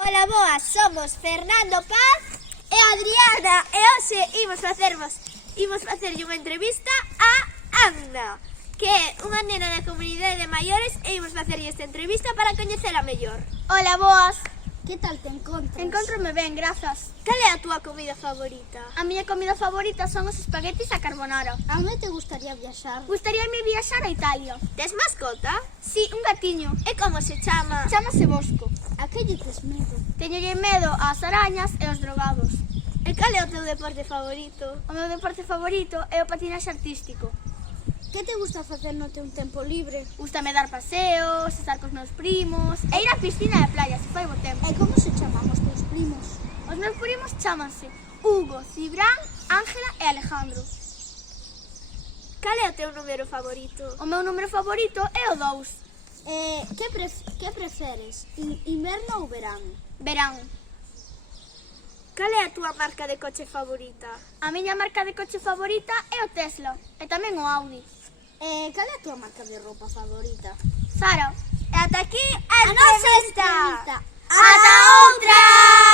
Ola, boas, somos Fernando Paz e Adriana e hoxe imos facerlle unha entrevista a Anna, que é unha nena da comunidade de maiores e imos facerlle esta entrevista para coñecela mellor. Ola, boas. Que tal te encontras? Encóntrome ben, grazas. Cal é a túa comida favorita? A miña comida favorita son os espaguetis a carbonara. A onde te gustaría viaxar? Gustaríame viaxar a Italia. Tes mascota? Sí, un gatiño. E como se chama? Chámase Bosco. A que lle tes medo? Teñolle medo ás arañas e aos drogados. E cal é o teu deporte favorito? O meu deporte favorito é o patinaxe artístico. Que te gusta facer no teu tempo libre? Gústame dar paseos, estar cos meus primos e ir á piscina e á playa, se fai bo tempo. E como se chaman os teus primos? Os meus primos chámanse Hugo, Cibrán, Ángela e Alejandro. Cal é o teu número favorito? O meu número favorito é o 2. Que preferes? Inverno ou verán? Verán. Cal é a túa marca de coche favorita? A miña marca de coche favorita é o Tesla e tamén o Audi. Cal é a túa marca de roupa favorita? Zara. E ata aquí a nosa entrevista. Ata outra!